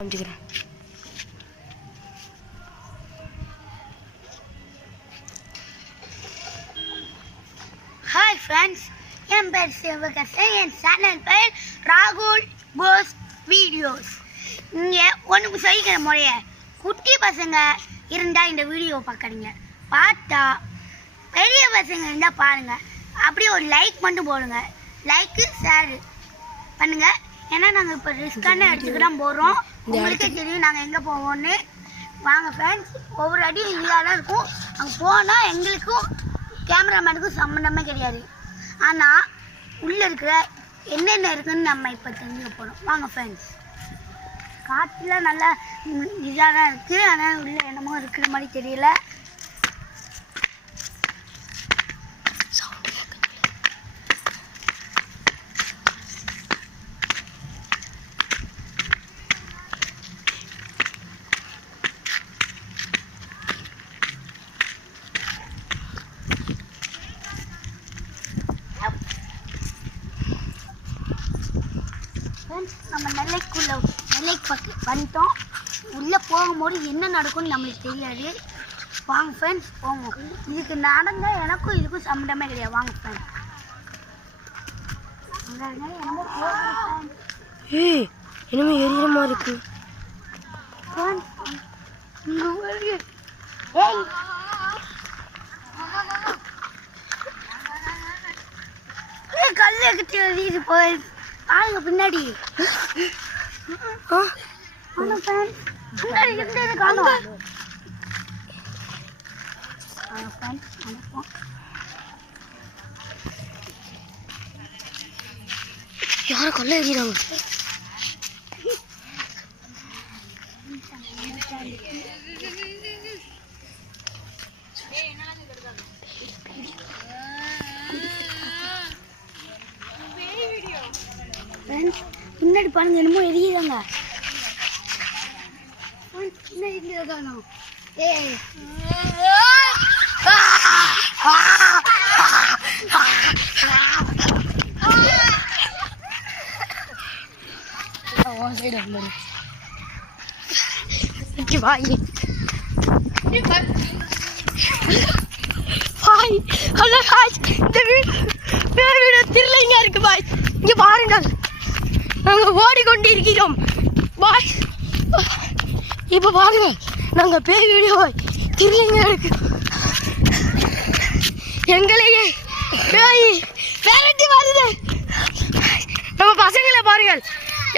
Hi friends, என் பேர் சிவகசன். என் channel பேர் ராகுல் போஸ் வீடியோஸ். இங்கே ஒன்றுக்கு சொல்லிக்கிற முறைய குட்டி பசங்க இருந்தால் இந்த வீடியோ பார்க்குறீங்க, பார்த்தா பெரிய பசங்க இருந்தால் பாருங்கள். அப்படியே ஒரு லைக் மட்டும் போடுங்க. லைக்கு ஷேர் பண்ணுங்கள். ஏன்னா நாங்கள் இப்போ ரிஸ்க்கான இடத்துக்கு தான் போகிறோம். உங்களுக்கே தெரியும் நாங்கள் எங்கே போவோம்னு. வாங்க ஃப்ரெண்ட்ஸ், ஒவ்வொரு அடியும் இதாக தான் இருக்கும். அங்கே போனால் எங்களுக்கும் கேமராமேனுக்கும் சம்மந்தமே கிடையாது. ஆனால் உள்ளே இருக்கிற என்னென்ன இருக்குதுன்னு நம்ம இப்போ தெரிஞ்சுக்க போகிறோம். வாங்க ஃப்ரெண்ட்ஸ், காற்றுல நல்லா இதாக தான் இருக்குது. ஆனால் உள்ளே என்னமோ இருக்கிற மாதிரி தெரியல. நம்ம நெல்லைக்கு பக்கம் வந்துட்டோம். உள்ளே போகும்போது என்ன நடக்கும்னு நம்மளுக்கு தெரியாது. வாங்க ஃப்ரெண்ட்ஸ் போவோம். இதுக்கு நடந்த எனக்கும் இதுக்கும் சம்மந்தமே கிடையாது. வாங்க ஃப்ரெண்ட்ஸ். என்னமே எரியிற மாதிரி இருக்கு. கல்லு கட்டி எரியுது போய் ஆளுங்க பின்னாடி. பின்னாடி இருந்தது காணும். யாரும் கொல்ல எறிகிறாங்க. பின்னாடி பாருங்க, என்னமோ எரியுதாங்க. காணும். திருளைங்க இருக்கு பாய். இங்க பாருங்கள், நாங்கள் ஓடிக்கொண்டிருக்கிறோம் பாய். இப்போ பாருங்க, நாங்கள் பேய் வீடியோ திருளைங்க இருக்கு. எங்களையே பேய் விரட்டி வருது. நம்ம பசங்களை பாருங்கள்.